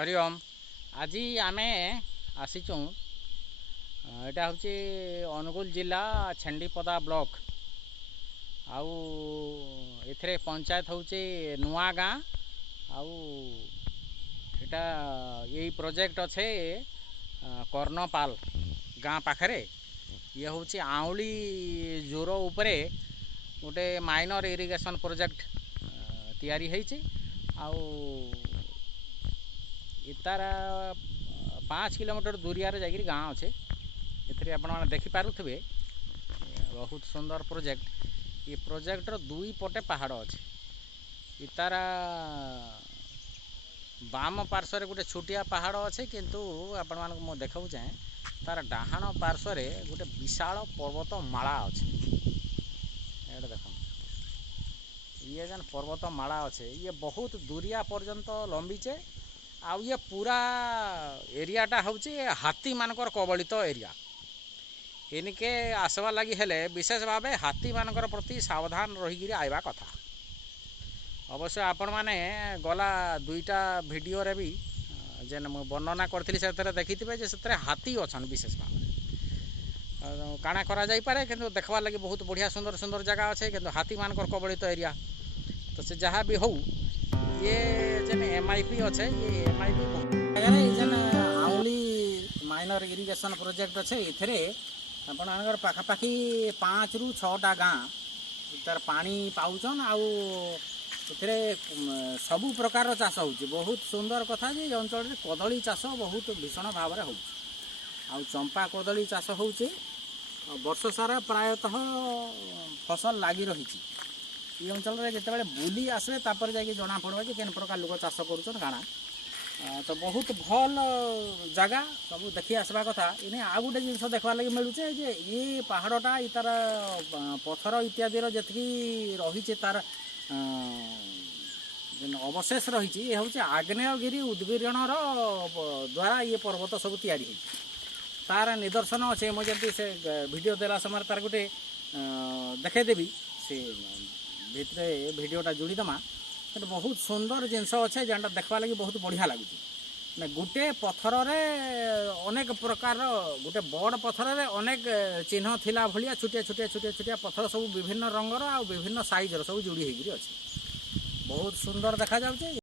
हरिओम आज आम आसीचु यहाँ हूँ अनुगुल जिला छेंडीपदा ब्लॉक आउ एथरे पंचायत हूँ नुआ गाँ आउ एटा यही प्रोजेक्ट अच्छे कर्णपाल गाँ पाखरे ये हूँ आउली जोर उपरे गोटे माइनर इरिगेशन प्रोजेक्ट तैयारी होइछि आउ तार 5 किलोमीटर दूरिया जाकि गाँ अच्छे ये आप देखिपे बहुत सुंदर प्रोजेक्ट ये प्रोजेक्टर दुई पटे पहाड़ अच्छे तार बाम पार्श्वर गोटे छोटिया पहाड़ अच्छे किंतु आपण मानक देखा चाहे तार डाहाण पार्श्वर गोटे विशाल पर्वत माला अच्छे देख ये जेन पर्वत माला अच्छे ये बहुत दूरिया पर्यंत लंबीचे आउ ये पूरा एरियाटा हूँ हाथी मानकर कबलित एरिया इनके आसवा लगी हेले विशेष भाव हाथी मानकर प्रति सावधान रही आइबा कथा। अवश्य आपण माने गला दुईटा वीडियो रे भी जेन वर्णना करथिली से देखिथिबे जे सेतरे हाथी अछन विशेष भाव काना करा जाई पारे किंतु देखबार लगी बहुत बढ़िया सुंदर सुंदर जगह अच्छे किंतु हाथी मानकर कबलित एरिया तो से जहाँ भी हो ये जेन MIP अच्छे ये MIP जेन आउली माइनर इरिगेशन प्रोजेक्ट अच्छे इथरे आपणकर पाखापाखि 5 ରୁ 6टा गाँ तार पानी पाउछन आउ इथरे सबु प्रकार चाष होउछि बहुत सुंदर कथा जे अंचल रे कदली चाष बहुत भीषण भाव रे होउछि आउ चंपा कदली चाष होउछि वर्ष सारा प्रायतः फसल लागी रहिछि ये अंचल रे जेतेबेले बुली आसबे तापर जाके जना पड़बा कि केन प्रकार लोक चाष करूछन गाना तो बहुत भल जगह सब देखी आसवा कथा इने आ गोटे जिनस देखबार लगी मिलूचे जे ये पहाड़टा तार पत्थर इत्यादि जतकी रही तार अवशेष रही ये हूँ आग्नेयगिरी उद्गीरणर द्वारा ये पर्वत सब तैयारी तार निदर्शन अच्छे मुझे से वीडियो देला समय तार गोटे देखेदेवी से भितरे वीडियोटा जोड़ीदमा तो बहुत सुंदर जिनस अच्छे जेनटा देखा लगी बहुत बढ़िया लगुच गोटे पत्थर अनेक प्रकार गोटे बड़ पत्थर अनेक चिन्ह थिला भलिया छोटिया छोटिया छोटिया छोटिया पत्थर सब विभिन्न रंगर आ विभिन्न साइजर सब जोड़ी होगी अच्छे बहुत सुंदर देखा जाउछे।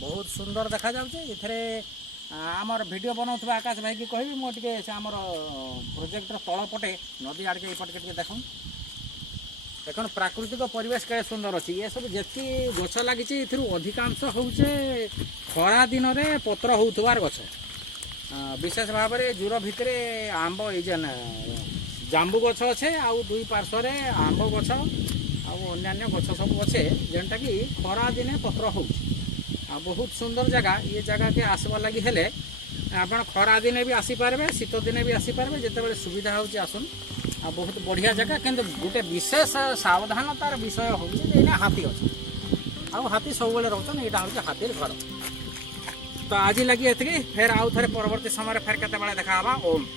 बहुत सुंदर देखा जाउछे इथरे आमर वीडियो बनाउथबा आकाश भाई की कहबी मो टिके से आमर प्रोजेक्टर तळ पटे नदी आड़ के पटे टिके देखन देखन प्राकृतिक परिवेश के सुंदर अछि ये सब जेती गछ लागिछि इथरु अधिकांश होउछे खरा दिन रे पत्र होउथबार गछ विशेष भाव रे जुर भितरे आंब ए जन जांबू गछ अच्छे आउ दुई पार्श्व रे आंब गछ आउ अन्य गछ सब अच्छे जेनटा कि खरा दिने पत्र होउछि आ बहुत सुंदर जगह ये जगह के आसवा लगी हेले आपण खरा दिने भी आसी पारबे शीत दिने भी आसी पारबे जेतेबेले सुविधा होउछि आसुन आ बहुत बढ़िया जगह किंतु गोटे विशेष सावधानतार विषय होउछि जे हाथी अछि आ हाथी सब बेले रहछन एटा होउछि हाथीर घर तो आज लगी एतके फेर आउ थरे परवर्ती समय फेर केते बेले देखा हबा ओम।